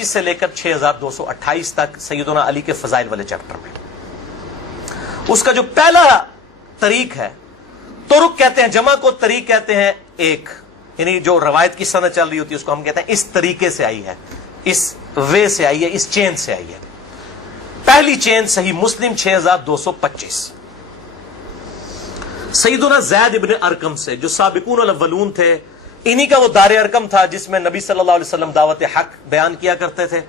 6225 سے لے کر 6228 تک سیدنا علی کے فضائل والے چیپٹر میں اس کا جو پہلا طریق ہے، طرق کہتے ہیں جمع کو، طریق کہتے ہیں ایک، یعنی جو روایت کی سند چل رہی ہوتی ہے اس کو ہم کہتے ہیں اس طریقے سے آئی ہے، اس وے سے آئی ہے، اس چین سے آئی ہے۔ پہلی چین صحیح مسلم 6225 سیدنا زید ابن ارقم سے، جو سابقون الاولون تھے، انہی کا وہ دار ارقم تھا جس میں نبی صلی اللہ علیہ وسلم دعوت حق بیان کیا کرتے تھے۔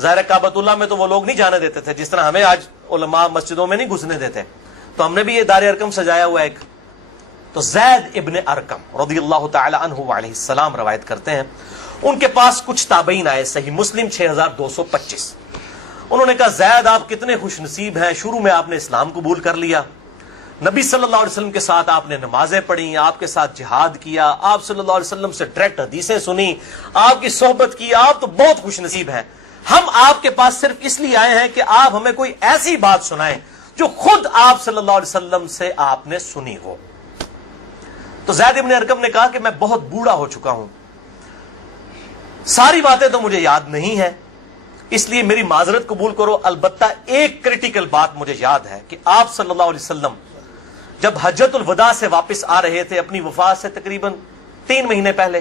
ظاہر کعبۃ اللہ میں تو وہ لوگ نہیں جانے دیتے تھے، جس طرح ہمیں آج علماء مسجدوں میں نہیں گھسنے دیتے، تو ہم نے بھی یہ دار ارقم سجایا ہوا ایک۔ تو زید ابن ارقم رضی اللہ تعالی عنہ علیہ السلام روایت کرتے ہیں، ان کے پاس کچھ تابعین آئے، صحیح مسلم 6225۔ انہوں نے کہا زید آپ کتنے خوش نصیب ہیں، شروع میں آپ نے اسلام قبول کر لیا، نبی صلی اللہ علیہ وسلم کے ساتھ آپ نے نمازیں پڑھی، آپ کے ساتھ جہاد کیا، آپ صلی اللہ علیہ وسلم سے ڈائریکٹ حدیثیں سنی، آپ کی صحبت کی، آپ تو بہت خوش نصیب ہیں۔ ہم آپ کے پاس صرف اس لیے آئے ہیں کہ آپ ہمیں کوئی ایسی بات سنائیں جو خود آپ صلی اللہ علیہ وسلم سے آپ نے سنی ہو۔ تو زید ابن ارقم نے کہا کہ میں بہت بوڑھا ہو چکا ہوں، ساری باتیں تو مجھے یاد نہیں ہیں، اس لیے میری معذرت قبول کرو، البتہ ایک کریٹیکل بات مجھے یاد ہے کہ آپ صلی اللہ علیہ وسلم جب حجۃ الوداع سے واپس آ رہے تھے اپنی وفات سے تقریباً 3 مہینے پہلے،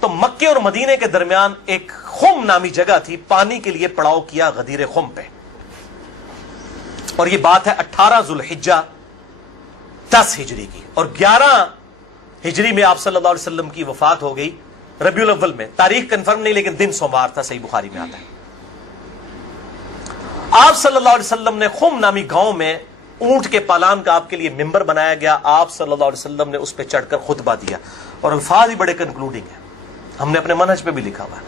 تو مکے اور مدینے کے درمیان ایک خم نامی جگہ تھی، پانی کے لیے پڑاؤ کیا غدیر خم پہ، اور یہ بات ہے 18 ذوالحجہ 10 ہجری کی، اور 11 ہجری میں آپ صلی اللہ علیہ وسلم کی وفات ہو گئی ربیع الاول میں، تاریخ کنفرم نہیں لیکن دن سوموار تھا، صحیح بخاری میں آتا ہے۔ آپ صلی اللہ علیہ وسلم نے خم نامی گاؤں میں اونٹ کے پالان کا آپ کے لیے ممبر بنایا گیا، آپ صلی اللہ علیہ وسلم نے اس پہ چڑھ کر خطبہ دیا، اور الفاظ ہی بڑے کنکلوڈنگ ہیں، ہم نے اپنے منہج پہ بھی لکھا ہوا ہے،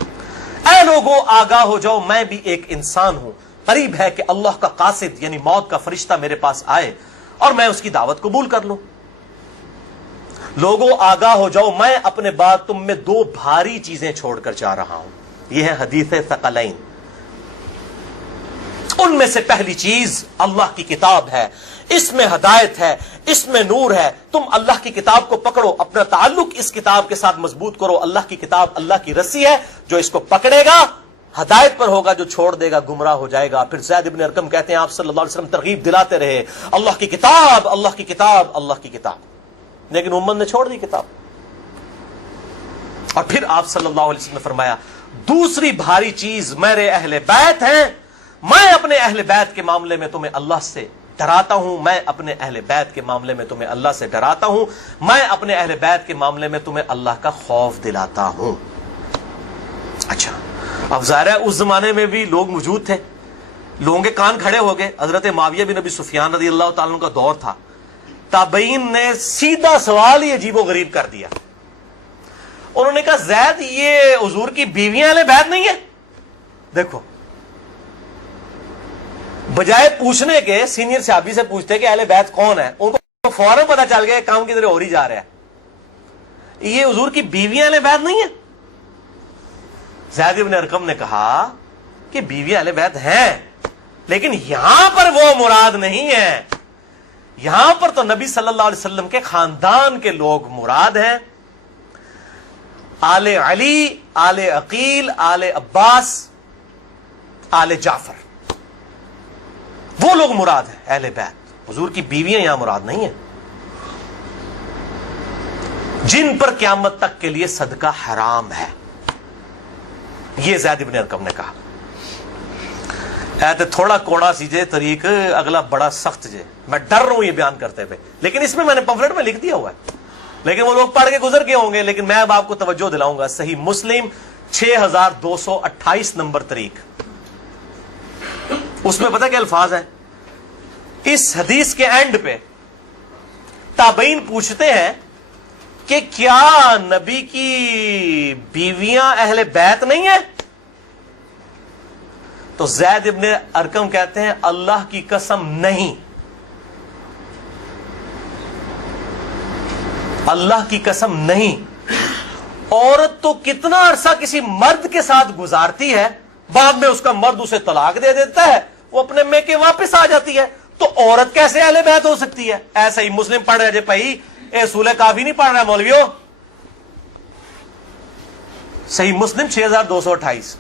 اے لوگوں آگاہ ہو جاؤ، میں بھی ایک انسان ہوں، قریب ہے کہ اللہ کا قاصد یعنی موت کا فرشتہ میرے پاس آئے اور میں اس کی دعوت قبول کر لوں۔ لوگوں آگاہ ہو جاؤ، میں اپنے بعد تم میں 2 بھاری چیزیں چھوڑ کر جا رہا ہوں، یہ ہے حدیث ثقلین۔ ان میں سے پہلی چیز اللہ کی کتاب ہے، اس میں ہدایت ہے، اس میں نور ہے، تم اللہ کی کتاب کو پکڑو، اپنا تعلق اس کتاب کے ساتھ مضبوط کرو، اللہ کی کتاب اللہ کی رسی ہے، جو اس کو پکڑے گا ہدایت پر ہوگا، جو چھوڑ دے گا گمراہ ہو جائے گا۔ پھر زید ابن ارقم کہتے ہیں آپ صلی اللہ علیہ وسلم ترغیب دلاتے رہے، اللہ کی کتاب، اللہ کی کتاب، اللہ کی کتاب، لیکن امت نے چھوڑ دی کتاب۔ اور پھر آپ صلی اللہ علیہ وسلم نے فرمایا دوسری بھاری چیز میرے اہل بیت ہیں، میں اپنے اہل بیت کے معاملے میں تمہیں اللہ سے ڈراتا ہوں، میں اپنے اہل بیت کے معاملے میں تمہیں اللہ سے ڈراتا ہوں، میں اپنے اہل بیت کے معاملے میں تمہیں اللہ کا خوف دلاتا ہوں۔ اچھا، اب ظاہر ہے اس زمانے میں بھی لوگ موجود تھے، لوگوں کے کان کھڑے ہو گئے، حضرت معاویہ بن ابی سفیان رضی اللہ تعالیٰ عنہ کا دور تھا، تابعین نے سیدھا سوال ہی عجیب و غریب کر دیا، انہوں نے کہا زید یہ حضور کی بیویاں اہل بیت نہیں ہے؟ دیکھو، بجائے پوچھنے کے سینئر صحابی سے پوچھتے کہ اہل بیت کون ہے، ان کو فوراً پتہ چل گیا کام کی طرح ہو ہی جا رہا ہے، یہ حضور کی بیویاں اہل بیت نہیں ہے؟ زید بن ارقم نے کہا کہ بیویاں اہل بیت ہیں، لیکن یہاں پر وہ مراد نہیں ہے، یہاں پر تو نبی صلی اللہ علیہ وسلم کے خاندان کے لوگ مراد ہیں، آل علی، آل عقیل، آل عباس، آل جعفر، وہ لوگ مراد ہیں اہل بیت، حضور کی بیویاں یہاں مراد نہیں ہیں، جن پر قیامت تک کے لیے صدقہ حرام ہے، یہ زید بن ارقم نے کہا۔ تھوڑا کوڑا سی جے طریق، اگلا بڑا سخت جے، میں ڈر رہا ہوں یہ بیان کرتے ہوئے، لیکن اس میں نے پمفلٹ میں لکھ دیا ہوا ہے، لیکن وہ لوگ پڑھ کے گزر گئے ہوں گے، لیکن میں اب آپ کو توجہ دلاؤں گا۔ صحیح مسلم 6228 نمبر طریق، اس میں پتہ کیا الفاظ ہیں؟ اس حدیث کے اینڈ پہ تابعین پوچھتے ہیں کہ کیا نبی کی بیویاں اہل بیت نہیں ہیں؟ تو زید ابن ارقم کہتے ہیں اللہ کی قسم نہیں، اللہ کی قسم نہیں، عورت تو کتنا عرصہ کسی مرد کے ساتھ گزارتی ہے، بعد میں اس کا مرد اسے طلاق دے دیتا ہے، وہ اپنے میکے واپس آ جاتی ہے، تو عورت کیسے اہل بیت ہو سکتی ہے؟ ایسا ہی مسلم پڑھ رہے جے بھائی، اصول کافی نہیں پڑھ رہا ہے مولویوں، صحیح مسلم 6228،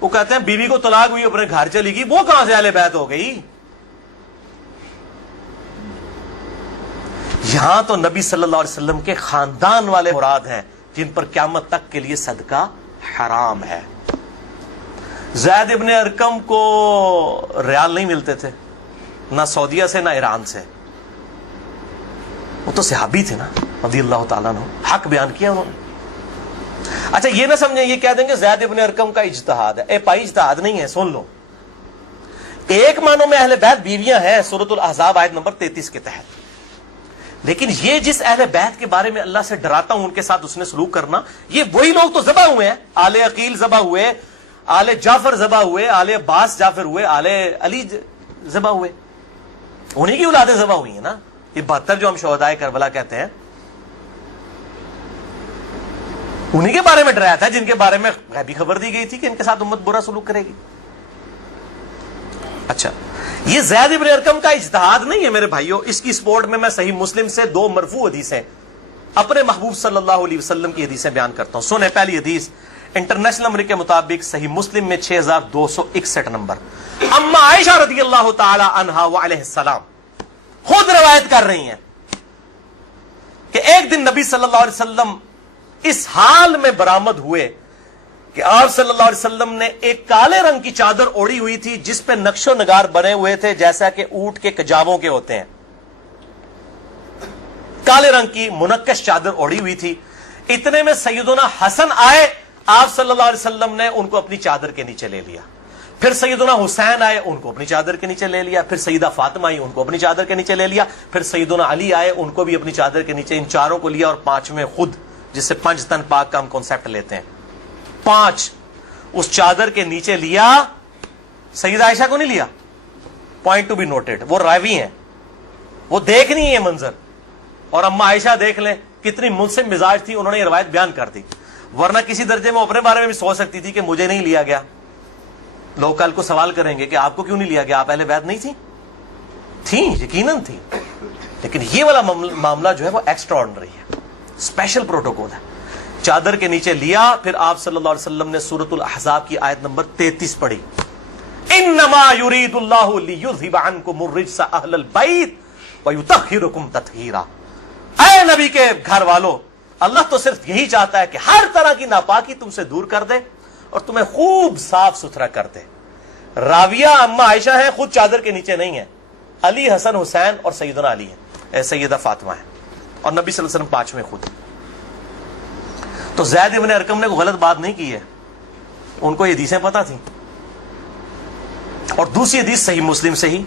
وہ کہتے ہیں بیوی کو طلاق ہوئی اپنے گھر چلی گئی، وہ کہاں سے اہل بیت ہو گئی؟ یہاں تو نبی صلی اللہ علیہ وسلم کے خاندان والے مراد ہیں جن پر قیامت تک کے لیے صدقہ حرام ہے۔ زید ابن ارقم کو ریال نہیں ملتے تھے، نہ سعودیہ سے نہ ایران سے، وہ تو صحابی تھے نا رضی اللہ تعالیٰ عنہ، حق بیان کیا انہوں نے۔ اچھا یہ نہ سمجھیں یہ کہہ دیں کہ زید ابن ارقم کا اجتہاد ہے، اے بھائی اجتہاد نہیں ہے، سن لو۔ ایک معنوں میں اہل بیت بیویاں ہیں سورۃ الاحزاب آیت نمبر 33 کے تحت، لیکن یہ جس اہل بیت کے بارے میں اللہ سے ڈراتا ہوں ان کے ساتھ اس نے سلوک کرنا، یہ وہی لوگ تو ذبح ہوئے ہیں، آل عقیل ذبح ہوئے، آل جعفر ذبح ہوئے، آل عباس جعفر ہوئے، آل علی ذبح ہوئے، انہی کی اولادیں ذبح ہوئی ہیں نا۔ یہ 72 جو ہم شہدائے کربلا کہتے ہیں انہی کے بارے میں ڈرایا تھا جن کے بارے میں غیبی خبر دی گئی تھی کہ ان کے ساتھ امت برا سلوک کرے گی۔ اچھا یہ زید ابن ارقم کا اجتہاد نہیں ہے میرے بھائیوں، اس کی سپورٹ میں صحیح مسلم سے 2 مرفوع حدیثیں اپنے محبوب صلی اللہ علیہ وسلم کی حدیثیں بیان کرتا ہوں۔ سنیں پہلی حدیث انٹرنیشنل نمبر کے مطابق صحیح مسلم میں 6261 نمبر، اما عائشہ رضی اللہ تعالی عنہا وعلیہ السلام خود روایت کر رہی ہیں کہ ایک دن نبی صلی اللہ علیہ وسلم اس حال میں برآمد ہوئے کہ آپ صلی اللہ علیہ وسلم نے ایک کالے رنگ کی چادر اوڑھی ہوئی تھی جس پہ نقش و نگار بنے ہوئے تھے جیسا کہ اونٹ کے کجاووں کے ہوتے ہیں، کالے رنگ کی منقش چادر اوڑھی ہوئی تھی۔ اتنے میں سیدنا حسن آئے، آپ صلی اللہ علیہ وسلم نے ان کو اپنی چادر کے نیچے لے لیا، پھر سیدنا حسین آئے، ان کو اپنی چادر کے نیچے لے لیا، پھر سیدہ فاطمہ آئی، ان کو اپنی چادر کے نیچے لے لیا، پھر سیدنا علی آئے، ان کو بھی اپنی چادر کے نیچے، ان چاروں کو لیا، اور 5ویں خود، جس سے 5 تن پاک کا ہم کانسیپٹ لیتے ہیں، 5 اس چادر کے نیچے لیا۔ سیدہ عائشہ کو نہیں لیا، پوائنٹ ٹو بی نوٹڈ، وہ راوی ہیں، وہ دیکھ نہیں ہے منظر، اور اما عائشہ دیکھ لیں کتنی منصف مزاج تھی، انہوں نے یہ روایت بیان کر دی، ورنہ کسی درجے میں اپنے بارے میں بھی سوچ سکتی تھی کہ مجھے نہیں لیا گیا، لوگ کل کو سوال کریں گے کہ آپ کو کیوں نہیں لیا گیا، آپ اہل بیت نہیں تھیں، یقیناً تھی، لیکن یہ والا معاملہ جو ہے وہ ایکسٹرا آرڈنری ہے، اسپیشل پروٹوکول ہے۔ چادر کے نیچے لیا، پھر آپ صلی اللہ علیہ وسلم نے سورۃ الاحزاب کی آیت نمبر 33 پڑھی، انما یرید اللہ لیذھب عنکم الرجس اہل البیت ویطہرکم تطہیرا۔ اے نبی کے گھر والو، اللہ تو صرف یہی چاہتا ہے کہ ہر طرح کی ناپاکی تم سے دور کر دے اور تمہیں خوب صاف ستھرا کر دے۔ راویہ اما عائشہ ہیں، خود چادر کے نیچے نہیں ہیں، علی، حسن، حسین اور سیدنا علی ہیں، سیدہ فاطمہ ہیں، اور نبی صلی اللہ علیہ وسلم 5ویں خود۔ تو زید ابن ارقم نے کوئی غلط بات نہیں کی ہے، ان کو یہ حدیثیں پتہ تھیں۔ اور دوسری حدیث صحیح مسلم سے ہی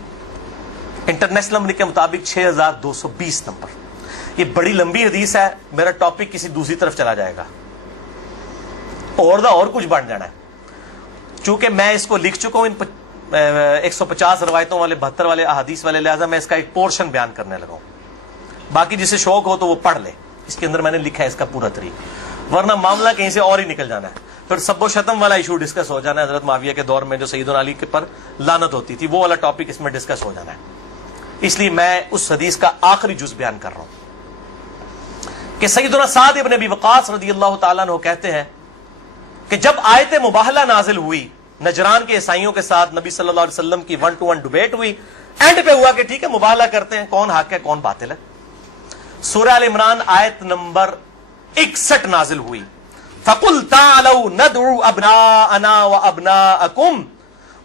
انٹرنیشنل نمبر کے مطابق 6220 نمبر، یہ بڑی لمبی حدیث ہے، میرا ٹاپک کسی دوسری طرف چلا جائے گا اور کچھ بن جانا ہے، چونکہ میں اس کو لکھ چکا ہوں ان 150 روایتوں والے 72 والے احادیث والے، لہذا میں اس کا ایک پورشن بیان کرنے لگا ہوں، باقی جسے شوق ہو تو وہ پڑھ لے، اس کے اندر میں نے لکھا ہے اس کا پورا طریقہ، ورنہ معاملہ کہیں سے اور ہی نکل جانا ہے، پھر سب و شتم والا ایشو ڈسکس ہو جانا ہے، حضرت معاویہ کے دور میں جو سیدنا علی کے پر لعنت ہوتی تھی، وہ والا ٹاپک اس میں ڈسکس ہو جانا ہے، اس لیے میں اس حدیث کا آخری جز بیان کر رہا ہوں کہ سیدنا سعد ابن ابی وقاص رضی اللہ تعالیٰ عنہ کہتے ہیں کہ جب آیت مباہلہ نازل ہوئی نجران کے عیسائیوں کے ساتھ، نبی صلی اللہ علیہ وسلم کی 1 to 1 ڈبیٹ ہوئی، اینڈ پہ ہوا کہ ٹھیک ہے مباہلہ کرتے ہیں، کون حق ہے کون باطل ہے۔ سورہ ال عمران آیت نمبر 61 نازل ہوئی، فَقُلْ تَعَالَوْا نَدْعُوا أَبْنَاءَنَا وَأَبْنَاءَكُمْ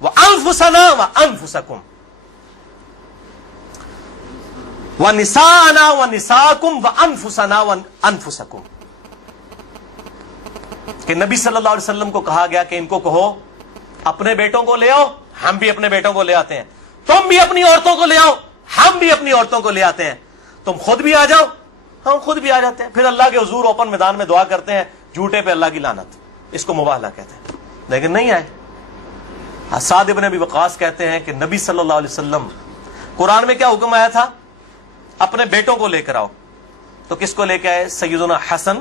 وَأَنفُسَنَا وَأَنفُسَكُمْ وَنِسَاءَنَا وَنِسَاءَكُمْ وَأَنفُسَنَا وَأَنفُسَكُمْ، کہ نبی صلی اللہ علیہ وسلم کو کہا گیا کہ ان کو کہو اپنے بیٹوں کو لے آؤ، ہم بھی اپنے بیٹوں کو لے آتے ہیں، تم بھی اپنی عورتوں کو لے آؤ، ہم بھی اپنی عورتوں کو لے آتے ہیں، تم خود بھی آ جاؤ، ہم خود بھی آ جاتے ہیں، پھر اللہ کے حضور اوپن میدان میں دعا کرتے ہیں، جھوٹے پہ اللہ کی لعنت، اس کو مباہلہ کہتے ہیں، لیکن نہیں آئے۔ سعد ابن ابی وقاص کہتے ہیں کہ نبی صلی اللہ علیہ وسلم، قرآن میں کیا حکم آیا تھا؟ اپنے بیٹوں کو لے کر آؤ، تو کس کو لے کے آئے؟ سیدنا حسن،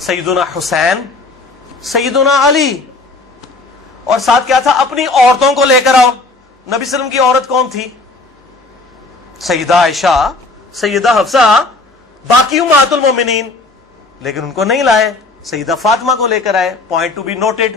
سیدنا حسین، سیدنا علی، اور ساتھ کیا تھا؟ اپنی عورتوں کو لے کر آؤ۔ نبی صلی اللہ علیہ وسلم کی عورت کون تھی؟ سیدہ عائشہ، سیدہ حفصہ، باقی امہات المومنین، لیکن ان کو نہیں لائے، سیدہ فاطمہ کو لے کر آئے، پوائنٹ ٹو بی نوٹڈ۔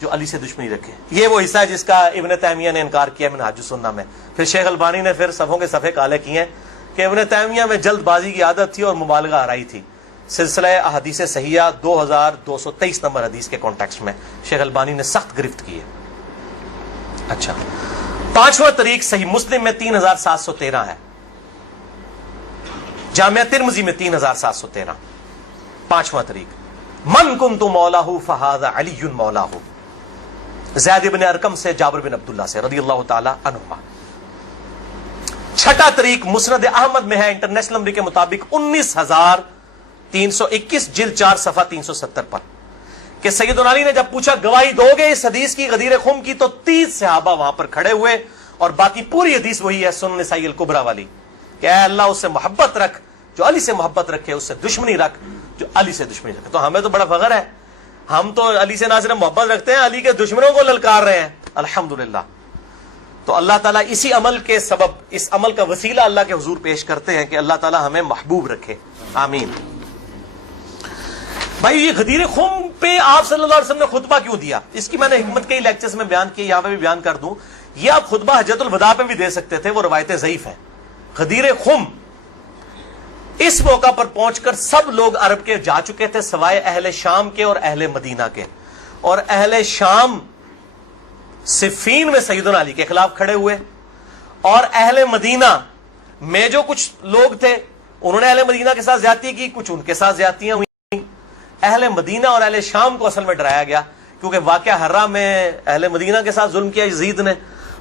جو علی سے دشمنی رکھے. یہ وہ حصہ ہے جس کا ابن تیمیہ نے انکار کیا منہاج السنہ میں. پھر شیخ البانی نے پھر صفوں کے صفحے کالے کیے ہیں کہ ابن تیمیہ میں جلد بازی کی عادت تھی اور مبالغہ آرائی تھی. سلسلہ احادیث صحیحہ 2223 نمبر حدیث کے کانٹیکسٹ میں شیخ البانی نے سخت گرفت کی ہے. اچھا، پانچواں طریق صحیح مسلم میں 3713 ہے، جامعہ ترمذی میں 3713. پانچواں طریق من کنت مولاہ فہذا علی مولاہ، زید بن ارقم سے جابر بن عبداللہ سے رضی اللہ تعالی عنہما. چھٹا طریق مسند احمد میں ہے انٹرنیشنل نمبر کے مطابق 19321 جلد 4 صفحہ 370 پر کہ سیدنا علی نے جب پوچھا گواہی دو گے اس حدیث کی غدیر خم کی، تو 30 صحابہ وہاں پر کھڑے ہوئے، اور باقی پوری حدیث وہی ہے سنن نسائی الکبریٰ والی کہ اے اللہ اس سے محبت رکھ جو علی سے محبت رکھے، اس سے دشمنی رکھ جو علی سے دشمنی رکھے. تو ہمیں تو بڑا فخر ہے، ہم تو علی سے نہ صرف محبت رکھتے ہیں، علی کے دشمنوں کو للکار رہے ہیں الحمدللہ. تو اللہ تعالیٰ اسی عمل کے سبب، اس عمل کا وسیلہ اللہ کے حضور پیش کرتے ہیں کہ اللہ تعالیٰ ہمیں محبوب رکھے، آمین. بھائی یہ غدیر خم پہ آپ صلی اللہ علیہ وسلم نے خطبہ کیوں دیا؟ اس کی میں نے حکمت کئی لیکچرز میں بیان کی، یہاں پہ بھی بیان کر دوں. یہ آپ خطبہ حجۃ الوداع پہ بھی دے سکتے تھے، وہ روایتیں ضعیف ہیں. غدیر خم اس موقع پر پہنچ کر سب لوگ عرب کے جا چکے تھے سوائے اہل شام کے اور اہل مدینہ کے، اور اہل شام صفین میں سیدنا علی کے خلاف کھڑے ہوئے، اور اہل مدینہ میں جو کچھ لوگ تھے انہوں نے اہل مدینہ کے ساتھ زیادتی کی، کچھ ان کے ساتھ زیادتیاں ہوئی. اہل مدینہ اور اہل شام کو اصل میں ڈرایا گیا، کیونکہ واقعہ ہرہ میں اہل مدینہ کے ساتھ ظلم کیا یزید نے،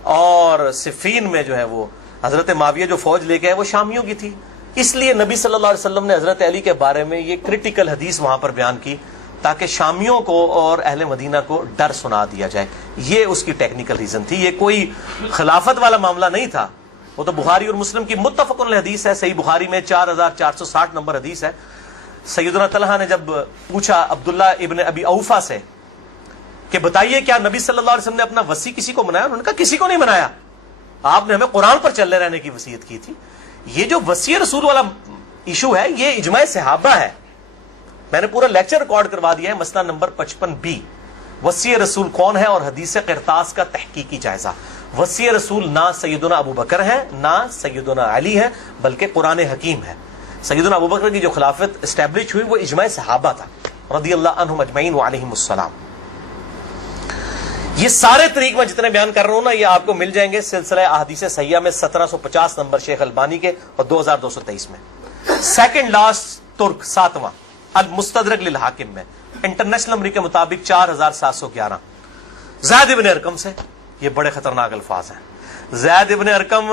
اور صفین میں جو ہے وہ حضرت معاویہ جو فوج لے کے ہے وہ شامیوں کی تھی. اس لیے نبی صلی اللہ علیہ وسلم نے حضرت علی کے بارے میں یہ کرٹیکل حدیث وہاں پر بیان کی تاکہ شامیوں کو اور اہل مدینہ کو ڈر سنا دیا جائے. یہ اس کی ٹیکنیکل ریزن تھی، یہ کوئی خلافت والا معاملہ نہیں تھا. وہ تو بخاری اور مسلم کی متفق علیہ حدیث ہے، صحیح بخاری میں 4460 نمبر حدیث ہے. سیدنا طلحہ نے جب پوچھا عبداللہ ابن ابی اوفا سے کہ بتائیے کیا نبی صلی اللہ علیہ وسلم نے اپنا وصی کسی کو بنایا؟ انہوں نے کہا کسی کو نہیں بنایا، آپ نے ہمیں قرآن پر چلے رہنے کی وصیت کی تھی. یہ جو وصی رسول والا ایشو ہے یہ اجماع صحابہ ہے. میں نے پورا لیکچر ریکارڈ کروا دیا ہے، مسئلہ نمبر 55B، وصی رسول کون ہے اور حدیث قرطاس کا تحقیقی جائزہ. وصی رسول نہ سیدنا ابو بکر ہے نہ سیدنا علی ہے، بلکہ قرآن حکیم ہے. سیدنا ابو بکر کی جو خلافت اسٹیبلش ہوئی وہ اجماع صحابہ تھا رضی اللہ عنہم اجمعین وعلیہم السلام. یہ سارے طریق میں جتنے بیان کر رہا ہوں نا یہ آپ کو مل جائیں گے سلسلہ احادیث صحیحہ میں 1750 نمبر شیخ البانی کے اور 2223 میں. سیکنڈ لاسٹ ترک 7واں المستدرک للحاکم میں انٹرنیشنل نمبر کے مطابق 4711 زید ابن ارقم سے. یہ بڑے خطرناک الفاظ ہیں. زید ابن ارقم،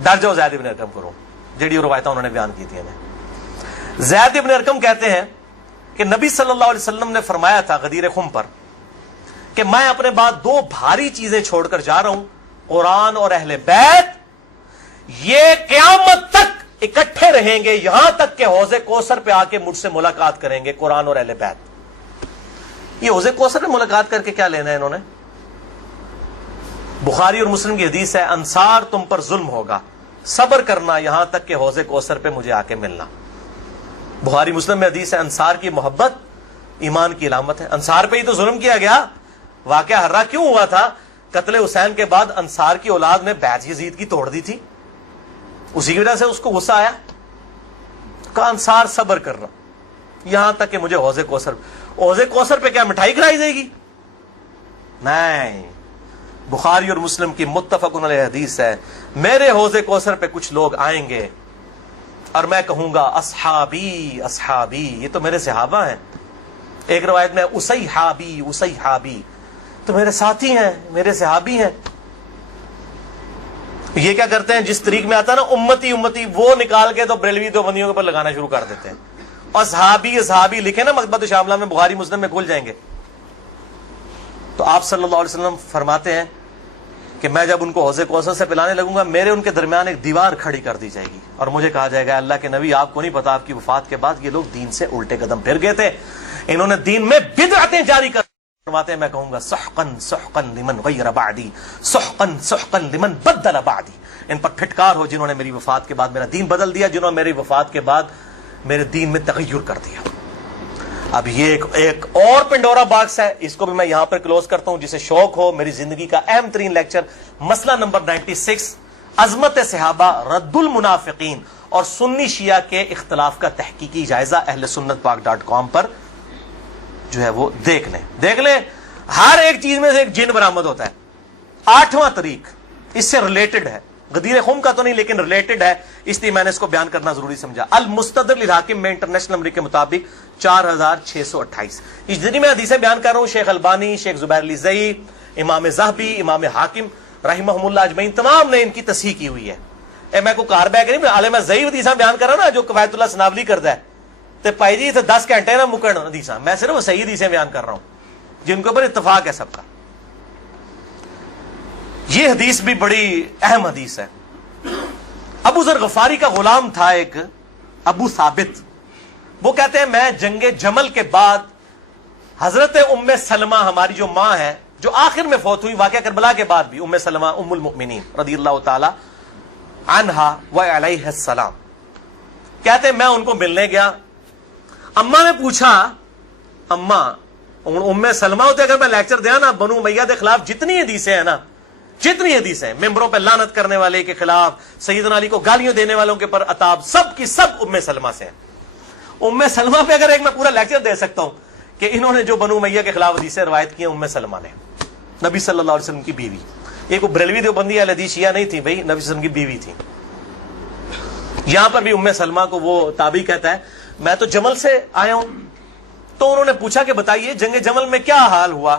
ڈر جاؤ زید ابن ارقم کرو، جڑی روایتیں انہوں نے بیان کی تھی ہمیں. زید ابن ارقم کہتے ہیں کہ نبی صلی اللہ علیہ وسلم نے فرمایا تھا غدیر خم پر کہ میں اپنے بعد 2 بھاری چیزیں چھوڑ کر جا رہا ہوں، قرآن اور اہل بیت. یہ قیامت تک اکٹھے رہیں گے یہاں تک کہ حوض کوثر پہ آ کے مجھ سے ملاقات کریں گے، قرآن اور اہل بیت. یہ حوض کوثر میں ملاقات کر کے کیا لینا ہے انہوں نے؟ بخاری اور مسلم کی حدیث ہے انصار تم پر ظلم ہوگا، صبر کرنا یہاں تک کہ حوض کوثر پہ مجھے آ کے ملنا. بخاری مسلم میں حدیث ہے انصار کی محبت ایمان کی علامت ہے. انصار پہ ہی تو ظلم کیا گیا. واقعہ ہرہ کیوں ہوا تھا؟ قتل حسین کے بعد انصار کی اولاد نے بیعت یزید کی توڑ دی تھی، اسی کی وجہ سے اس کو غصہ آیا، کہا انصار صبر کرنا یہاں تک کہ مجھے حوض کوثر پہ کیا مٹھائی کھلائی جائے گی؟ نہیں. بخاری اور مسلم کی متفق علیہ حدیث ہے میرے حوض کوثر پہ کچھ لوگ آئیں گے اور میں کہوں گا اصحابی اصحابی، یہ تو میرے صحابہ ہیں. ایک روایت میں اسیحابی اسیحابی، تو میرے ساتھی ہیں، میرے صحابی ہیں. یہ کیا کرتے ہیں جس طریق میں آتا ہے نا امتی امتی، وہ نکال کے تو بریلوی دیوبندیوں کے اوپر لگانا شروع کر دیتے ہیں. اصحابی اصحابی لکھے نا مکتبۃ شاملہ میں، بخاری مسلم میں کھل جائیں گے. تو آپ صلی اللہ علیہ وسلم فرماتے ہیں کہ میں جب ان کو حوض کوثر سے پلانے لگوں گا میرے ان کے درمیان ایک دیوار کھڑی کر دی جائے گی اور مجھے کہا جائے گا اللہ کے نبی آپ کو نہیں پتا آپ کی وفات کے بعد یہ لوگ دین سے الٹے قدم پھر گئے تھے، انہوں نے دین میں بدعتیں جاری کر فرماتے ہیں میں کہوں گا سحقن سحقن لمن غیر بعدی سحقن سحقن لمن بدل بعدی. ان پر پھٹکار ہو جنہوں نے میری وفات کے بعد میرا دین بدل دیا، جنہوں نے میری وفات کے بعد میرے دین میں تغیر کر دیا. اب یہ ایک اور پنڈورا باکس ہے, اس کو بھی میں یہاں پر کلوز کرتا ہوں. جسے شوق ہو میری زندگی کا اہم ترین لیکچر, مسئلہ نمبر 96, عظمت صحابہ, رد المنافقین اور سنی شیعہ کے اختلاف کا تحقیقی جائزہ, اہل سنت پاک .com پر جو ہے وہ دیکھ لیں. ہر ایک چیز میں سے ایک جن برآمد ہوتا ہے. 8واں طریق اس سے ریلیٹڈ ہے, غدیر خم کا تو نہیں لیکن ریلیٹڈ ہے, اس لیے میں نے اس کو بیان کرنا ضروری سمجھا. المستدرک للحاکم میں انٹرنیشنل نمبر کے مطابق 4628. اس جتنی میں حدیثیں بیان کر رہا ہوں, شیخ البانی, شیخ زبیر علی زئی, امام ذہبی, امام حاکم رحمہم اللہ اجمعین, تمام نے ان کی تصحیح کی ہوئی ہے. میں کو کار بیک نہیں, عالم زئی حدیثاں بیان کر رہا نا جو قوایت اللہ سناولی کرتا ہے, تو پائی جی 10 گھنٹے نہ مکن حدیثاں, میں صرف صحیح حدیثیں بیان کر رہا ہوں جن کے اوپر اتفاق ہے سب کا. یہ حدیث بھی بڑی اہم حدیث ہے. ابو ذر غفاری کا غلام تھا ایک ابو ثابت, وہ کہتے ہیں میں جنگ جمل کے بعد حضرت ام سلمہ ہماری جو ماں ہے جو آخر میں فوت ہوئی واقعہ کربلا کے بعد بھی, ام سلمہ ام المؤمنین رضی اللہ تعالی عنہا و علیہ السلام, کہتے ہیں میں ان کو ملنے گیا. اماں نے پوچھا, اماں ام سلمہ ہوتے اگر میں لیکچر دیا نا بنو امیہ کے خلاف جتنی حدیثیں ہیں نا, جتنی حدیثیں ممبروں پہ لعنت کرنے والے کے خلاف, سیدنا علی کو گالیاں دینے والوں کے پر عتاب, سب کی سب ام سلمہ سے ہیں. ام سلمہ پہ اگر ایک میں پورا لیکچر دے سکتا ہوں کہ انہوں نے جو بنو امیہ کے خلاف حدیثیں روایت کی ہیں, ام سلمہ نے, نبی صلی اللہ علیہ وسلم کی بیوی. ایک بریلوی دیوبندی اہل حدیث شیعہ نہیں تھی بھائی, نبی صلی اللہ علیہ وسلم کی بیوی تھی. یہاں پر بھی ام سلمہ کو وہ تابعی کہتا ہے میں تو جمل سے آیا ہوں. تو انہوں نے پوچھا کہ بتائیے جنگ جمل میں کیا حال ہوا.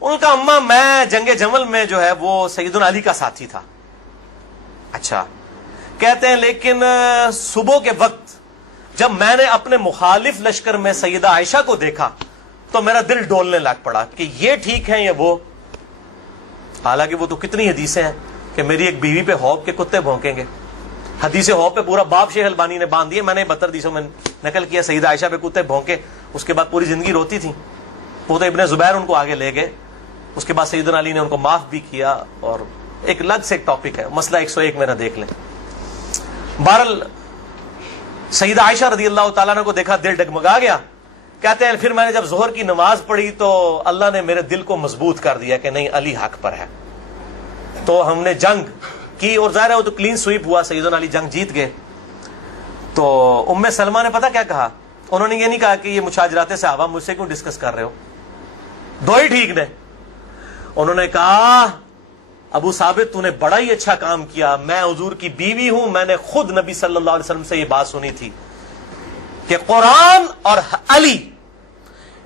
ان کا اماں میں جنگ جمل میں جو ہے وہ سیدنا علی کا ساتھی تھا. اچھا, کہتے ہیں لیکن صبح کے وقت جب میں نے اپنے مخالف لشکر میں سیدہ عائشہ کو دیکھا تو میرا دل ڈولنے لگ پڑا کہ یہ ٹھیک ہے یا وہ. حالانکہ وہ تو کتنی حدیثیں ہیں کہ میری ایک بیوی پہ خوف کے کتے بھونکیں گے. حدیث خوف پہ پورا باب شیخ البانی نے باندھ دیا, میں نے 72 حدیثوں میں نقل کیا. سیدہ عائشہ پہ کتے بھونکے, اس کے بعد پوری زندگی روتی تھی. وہ تو ابن زبیر ان کو آگے لے گئے, اس کے بعد سیدنا علی نے ان کو معاف بھی کیا, اور ایک الگ سے ایک ٹاپک ہے, مسئلہ 101 میرا دیکھ لیں. بہرحال سیدہ عائشہ رضی اللہ تعالیٰ عنہ کو دیکھا دل ڈگمگا گیا. کہتے ہیں پھر میں نے جب ظہر کی نماز پڑھی تو اللہ نے میرے دل کو مضبوط کر دیا کہ نہیں علی حق پر ہے. تو ہم نے جنگ کی, اور ظاہر ہے وہ تو کلین سویپ ہوا, سیدنا علی جنگ جیت گئے. تو ام سلمہ نے پتہ کیا کہا, انہوں نے یہ نہیں کہا کہ یہ مشاجرات صحابہ مجھ سے کیوں ڈسکس کر رہے ہو, دو ہی ٹھیک نے. انہوں نے کہا ابو ثابت تو نے بڑا ہی اچھا کام کیا, میں حضور کی بیوی ہوں, میں نے خود نبی صلی اللہ علیہ وسلم سے یہ بات سنی تھی کہ قرآن اور علی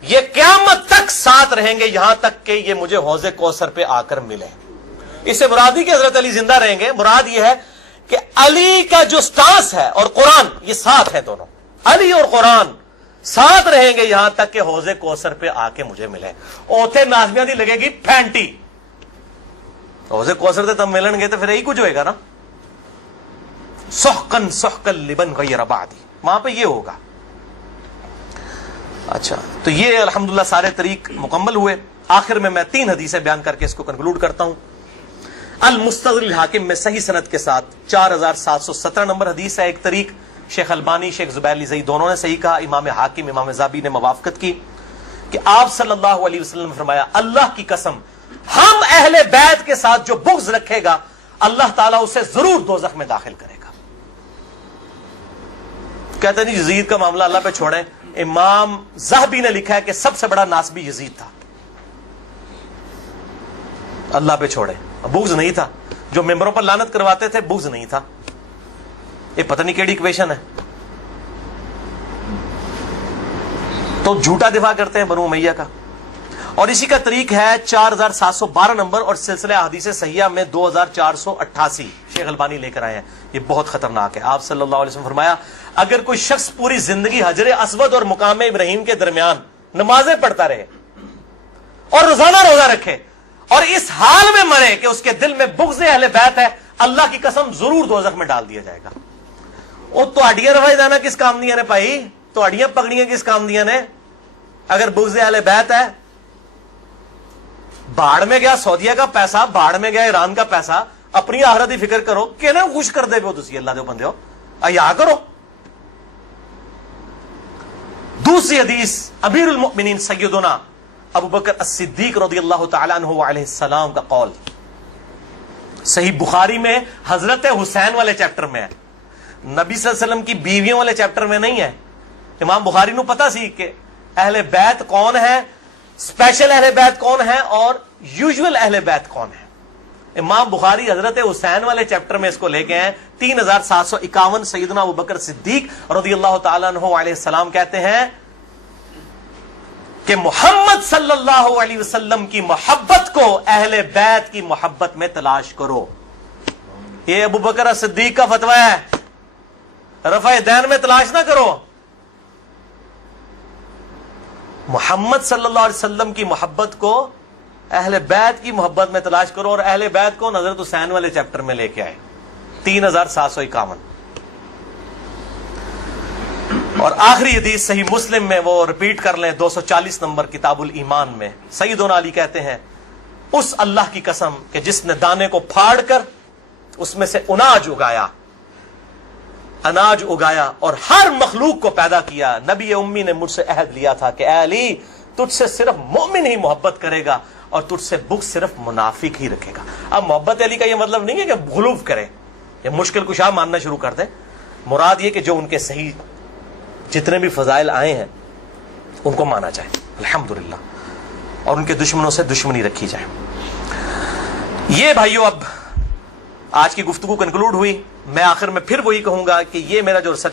یہ قیامت تک ساتھ رہیں گے یہاں تک کہ یہ مجھے حوض کوثر پہ آ کر ملے. اس سے مراد نہیں کہ حضرت علی زندہ رہیں گے, مراد یہ ہے کہ علی کا جو سٹانس ہے اور قرآن یہ ساتھ ہیں, دونوں علی اور قرآن ساتھ رہیں گے یہاں تک کہ حوض کوثر پہ آ کے مجھے ملے. اوتھے نازمیاں دی لگے گی پھینٹی, حوض کوثر سے تب ملن گے تو پھر یہی کچھ ہوئے گا نا, سحقن سحقن لبن غیر بعدی, وہاں پہ یہ ہوگا. اچھا, تو یہ الحمدللہ سارے طریق مکمل ہوئے. آخر میں 3 حدیثیں بیان کر کے اس کو کنکلوڈ کرتا ہوں. المستدرک للحاکم میں صحیح سند کے ساتھ 4717 نمبر حدیث ہے. ایک طریق شیخ البانی, شیخ زبیر علی زئی دونوں نے صحیح کہا, امام حاکم, امام ذہبی نے موافقت کی کہ آپ صلی اللہ علیہ وسلم نے فرمایا اللہ کی قسم ہم اہل بیت کے ساتھ جو بغض رکھے گا اللہ تعالیٰ اسے ضرور دوزخ میں داخل کرے گا. کہتے نہیں یزید کا معاملہ اللہ پہ چھوڑیں, امام ذہبی نے لکھا ہے کہ سب سے بڑا ناسبی یزید تھا, اللہ پہ چھوڑیں, بغض نہیں تھا. جو ممبروں پر لعنت کرواتے تھے بغض نہیں تھا. یہ پتہ نہیں کیڑی ایکویشن ہے. تو جھوٹا دفاع کرتے ہیں بنو امیہ کا. اور اسی کا طریق ہے 4712 نمبر اور سلسلہ احادیث صحیحہ میں 2488 شیخ البانی لے کر آئے ہیں. یہ بہت خطرناک ہے. آپ صلی اللہ علیہ وسلم فرمایا اگر کوئی شخص پوری زندگی حجر اسود اور مقام ابراہیم کے درمیان نمازیں پڑھتا رہے اور روزانہ روزہ رکھے اور اس حال میں مرے کہ اس کے دل میں بغض اہل بیت ہے, اللہ کی قسم ضرور دوزخ میں ڈال دیا جائے گا. وہ تہاڈیاں روائی دانا کس کام دیا نے بھائی, تہاڈیاں پگڑیاں کس کام دیا نے. اگر بغض اہل بیت ہے, باڑ میں گیا سعودیہ کا پیسہ, باڑ میں گیا ایران کا پیسہ, اپنی آخرت کی فکر کرو کہ نا خوش کر دے پو تسی اللہ دے بندے ہو, ایا کرو. دوسری حدیث امیر المؤمنین سیدنا ابو بکر الصدیق رضی اللہ تعالی عنہ علیہ السلام کا قول صحیح بخاری میں حضرت حسین والے چیپٹر میں ہے، نبی صلی اللہ علیہ وسلم کی بیویوں والے چیپٹر میں نہیں ہے. امام بخاری نو پتا سی کہ اہل بیت کون ہے، اسپیشل اہل بیت کون ہے اور یوزول اہل بیت کون ہے. امام بخاری حضرت حسین والے چیپٹر میں اس کو لے کے ہیں. 3751 سیدنا ابو بکر صدیق رضی اللہ تعالیٰ عنہ علیہ السلام کہتے ہیں کہ محمد صلی اللہ علیہ وسلم کی محبت کو اہل بیت کی محبت میں تلاش کرو. یہ ابو بکر صدیق کا فتویٰ ہے، رفع دین میں تلاش نہ کرو. محمد صلی اللہ علیہ وسلم کی محبت کو اہل بیت کی محبت میں تلاش کرو، اور اہل بیت کو حضرت حسین والے چیپٹر میں لے کے آئے. 3751. اور آخری حدیث صحیح مسلم میں، وہ ریپیٹ کر لیں، 240 نمبر کتاب الایمان میں سیدنا علی کہتے ہیں اس اللہ کی قسم کہ جس نے دانے کو پھاڑ کر اس میں سے اناج اگایا اور ہر مخلوق کو پیدا کیا. نبی امی نے مجھ سے عہد لیا تھا کہ اے علی تجھ سے صرف مومن ہی محبت کرے گا اور تجھ سے بغض صرف منافق ہی رکھے گا. اب محبت علی کا یہ مطلب نہیں ہے کہ غلوف کرے یا مشکل کشا ماننا شروع کر دے. مراد یہ کہ جو ان کے صحیح جتنے بھی فضائل آئے ہیں ان کو مانا جائے الحمدللہ، اور ان کے دشمنوں سے دشمنی رکھی جائے. یہ بھائیو اب آج کی گفتگو کنکلوڈ ہوئی. میں آخر میں پھر وہی کہوں گا کہ یہ میرا جو